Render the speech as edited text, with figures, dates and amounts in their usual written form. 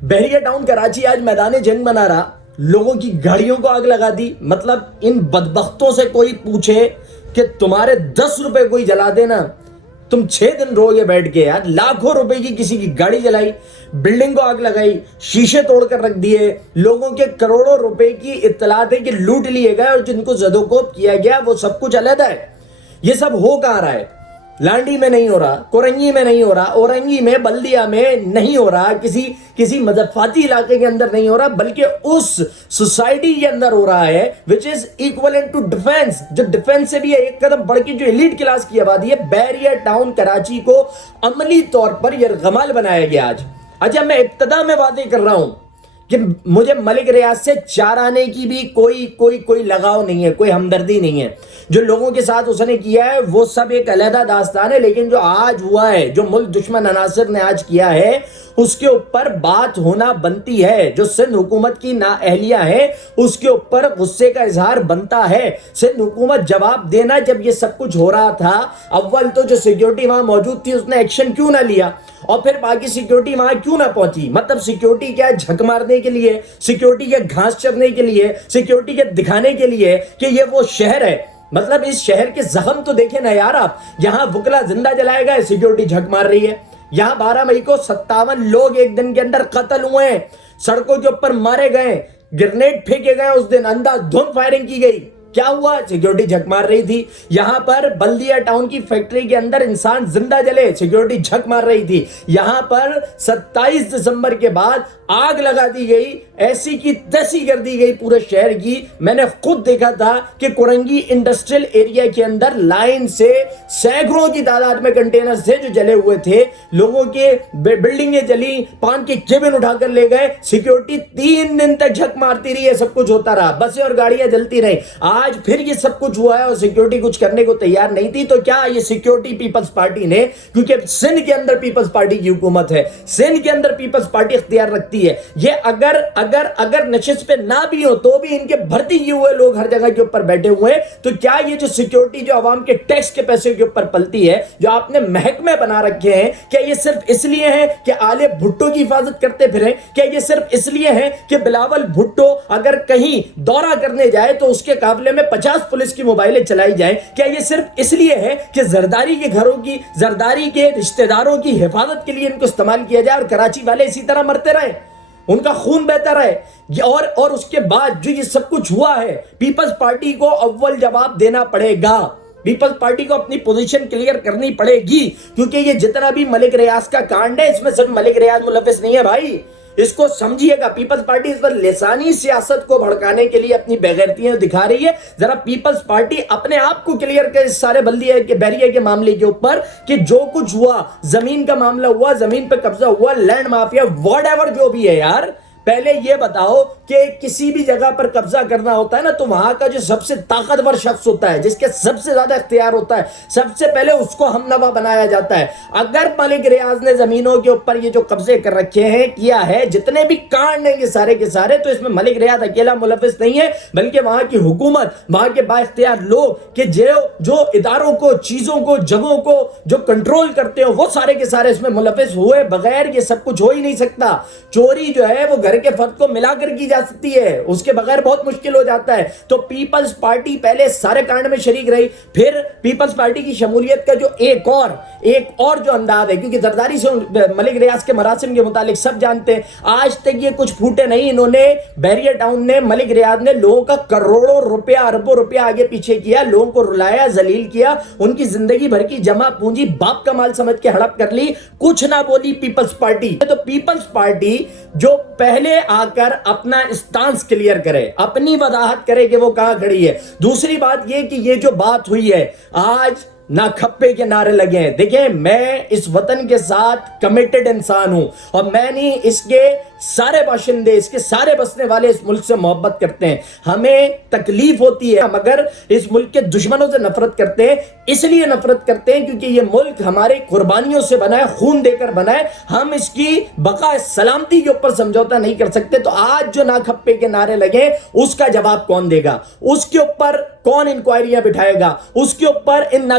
بحریہ ٹاؤن کراچی آج میدان جنگ بنا رہا، لوگوں کی گاڑیوں کو آگ لگا دی. مطلب ان بدبختوں سے کوئی پوچھے کہ تمہارے 10 روپے کوئی جلا دینا، تم 6 دن رو گے بیٹھ کے. یار لاکھوں روپے کی کسی کی گاڑی جلائی، بلڈنگ کو آگ لگائی، شیشے توڑ کر رکھ دیے، لوگوں کے کروڑوں روپے کی اطلاعات ہے کہ لوٹ لیے گئے، اور جن کو زدوکوب کیا گیا وہ سب کچھ علیحدہ ہے. یہ سب ہو کہاں رہا ہے؟ لانڈی میں نہیں ہو رہا، کورنگی میں نہیں ہو رہا، اورنگی میں، بلدیہ میں نہیں ہو رہا، کسی مضافاتی علاقے کے اندر نہیں ہو رہا، بلکہ اس سوسائٹی کے اندر ہو رہا ہے which is equivalent to defense، جو ڈیفنس سے بھی ایک قدم بڑھ کے جو ایلیٹ کلاس کی آبادی ہے. بحریہ ٹاؤن کراچی کو عملی طور پر یرغمال بنایا گیا آج. اچھا میں ابتدا میں وعدے کر رہا ہوں کہ مجھے ملک ریاض سے چارانے کی بھی کوئی لگاؤ نہیں ہے، کوئی ہمدردی نہیں ہے. جو لوگوں کے ساتھ اس نے کیا ہے وہ سب ایک علیحدہ داستان ہے، لیکن جو آج ہوا ہے، جو ملک دشمن عناصر نے آج کیا ہے، اس کے اوپر بات ہونا بنتی ہے. جو سندھ حکومت کی نااہلیہ ہے اس کے اوپر غصے کا اظہار بنتا ہے. سندھ حکومت جواب دینا. جب یہ سب کچھ ہو رہا تھا، اول تو جو سیکیورٹی وہاں موجود تھی اس نے ایکشن کیوں نہ لیا، اور پھر باقی سیکیورٹی وہاں کیوں نہ پہنچی؟ مطلب سیکیورٹی کیا جھک مارنے کے لیے، سیکیورٹی کے گھاس چرنے کے لیے، سیکیورٹی کے دکھانے کے لیے کہ یہ وہ شہر ہے. مطلب اس شہر کے زخم تو دیکھیں نا یار آپ. یہاں وکلا زندہ جلائے گئے، سیکیورٹی جھک مار رہی ہے. یہاں 12 مئی کو 57 لوگ ایک دن کے اندر قتل ہوئے ہیں، سڑکوں کے اوپر مارے گئے، گرنیڈ پھینکے گئے، اس دن اندھا دھند فائرنگ کی گئی. کیا ہوا؟ سیکیورٹی جھک مار رہی تھی. یہاں پر بلدیہ ٹاؤن کی فیکٹری کے اندر انسان زندہ جلے، سیکیورٹی جھک مار رہی تھی. یہاں پر 27 دسمبر کے بعد آگ لگا دی گئی، ایسی کی تیسی کر دی گئی پورے شہر کی. میں نے خود دیکھا تھا کہ کورنگی انڈسٹریل ایریا کے اندر لائن سے سینکڑوں کی تعداد میں کنٹینرز تھے جو جلے ہوئے تھے. لوگوں کے بلڈنگیں جلی، پان کے کیبن اٹھا کر لے گئے. سیکیورٹی 3 دن تک جھک مارتی رہی ہے، سب کچھ ہوتا رہا، بسیں اور گاڑیاں جلتی رہی. آج پھر یہ سب کچھ ہوا ہے اور سیکیورٹی کچھ کرنے کو تیار نہیں تھی. تو کیا یہ سیکیورٹی پیپلز پارٹی نے، کیونکہ سندھ کے اندر پیپلز پارٹی کی حکومت ہے، سندھ کے اندر پیپلز پارٹی اختیار رکھتی ہے، یہ اگر نشست پہ نہ بھی ہو تو بھی ان کے بھرتی کیے ہوئے لوگ ہر جگہ کے اوپر بیٹھے ہوئے ہیں. تو کیا یہ جو سیکیورٹی جو عوام کے ٹیکس کے پیسے کے اوپر پلتی ہے، جو آپ نے محکمے بنا رکھے ہیں، کیا یہ صرف اس لیے ہیں کہ آلے بھٹو کی حفاظت کرتے پھریں؟ کیا یہ صرف اس لیے ہیں کہ بلاول بھٹو اگر کہیں دورہ کرنے جائے تو اس کے قافلے میں 50 پولیس کی موبائلیں چلائی جائیں؟ کیا یہ صرف اس لیے ہے کہ زرداری کے گھروں کی، زرداری کے رشتہ داروں کی حفاظت کے لیے ان کو استعمال کیا جائے اور کراچی والے اسی طرح مرتے رہے، ان کا خون بہتا رہے؟ اور اس کے بعد جو یہ سب کچھ ہوا ہے، پیپلز پارٹی کو اول جواب دینا پڑے گا. پیپلز پارٹی کو اپنی پوزیشن کلیئر کرنی پڑے گی، کیونکہ یہ جتنا بھی ملک ریاض کا کانڈ ہے اس میں صرف ملک ریاض ملوث نہیں ہے بھائی. اس کو سمجھیے گا. پیپلز پارٹی اس پر لسانی سیاست کو بھڑکانے کے لیے اپنی بےغیرتیاں دکھا رہی ہے. ذرا پیپلز پارٹی اپنے آپ کو کلیئر کرے اس سارے بلدیہ کے بحریہ کے معاملے کے اوپر کہ جو کچھ ہوا، زمین کا معاملہ ہوا، زمین پہ قبضہ ہوا، لینڈ مافیا، واٹ ایور جو بھی ہے یار. پہلے یہ بتاؤ کہ کسی بھی جگہ پر قبضہ کرنا ہوتا ہے نا تو وہاں کا جو سب سے طاقتور شخص ہوتا ہے، جس کے سب سے زیادہ اختیار ہوتا ہے، سب سے پہلے اس کو ہم نوا بنایا جاتا ہے. اگر ملک ریاض نے زمینوں کے اوپر یہ جو قبضے کر رکھے ہیں، کیا ہے، جتنے بھی کانڈ ہیں یہ سارے کے سارے، تو اس میں ملک ریاض اکیلا ملوث نہیں ہے، بلکہ وہاں کی حکومت، وہاں کے با اختیار لوگ کہ جو اداروں کو، چیزوں کو، جگہوں کو جو کنٹرول کرتے ہیں، وہ سارے کے سارے اس میں ملوث ہوئے بغیر یہ سب کچھ ہو ہی نہیں سکتا. چوری جو ہے وہ گھر کے فرد کو ملا کر کی جا سکتی ہے، اس کے بغیر بہت مشکل ہو جاتا ہے. تو پیپلز پارٹی پہلے سارے کانڈ میں شریک رہی. پھر پیپلز پارٹی کی شمولیت کا جو ایک اور جو انداز ہے، کیونکہ زرداری سے ملک ریاض کے مراسم کے متعلق سب جانتے ہیں، آج تک یہ کچھ پھوٹے نہیں. انہوں نے بحریہ ٹاؤن نے، ملک ریاض نے لوگوں کا کروڑوں روپیہ، اربوں روپیہ آگے پیچھے کیا، لوگوں کو رلایا، ذلیل کیا، ان کی زندگی بھر کی جمع پونجی باپ کا مال سمجھ کے ہڑپ کر لی. کچھ نہ بولی پیپلز پارٹی. تو پیپلز پارٹی جو پہلے آ کر اپنا اسٹانس کلیئر کرے، اپنی وضاحت کرے کہ وہ کہاں کھڑی ہے. دوسری بات یہ کہ یہ جو بات ہوئی ہے، آج نہ کھپے کے نعرے لگے ہیں. دیکھیں میں اس وطن کے ساتھ کمیٹڈ انسان ہوں، اور میں نہیں، اس کے سارے باشندے، اس کے سارے بسنے والے اس ملک سے محبت کرتے ہیں. ہمیں تکلیف ہوتی ہے مگر اس ملک کے دشمنوں سے نفرت کرتے ہیں. اس لیے نفرت کرتے ہیں کیونکہ یہ ملک ہمارے قربانیوں سے بنا ہے، خون دے کر بنا ہے. ہم اس کی بقا سلامتی کے اوپر سمجھوتا نہیں کر سکتے. تو آج جو نا کھپے کے نعرے لگے، اس کا جواب کون دے گا؟ اس کے اوپر کون انکوائریاں بٹھائے گا؟ اس کے اوپر ان نا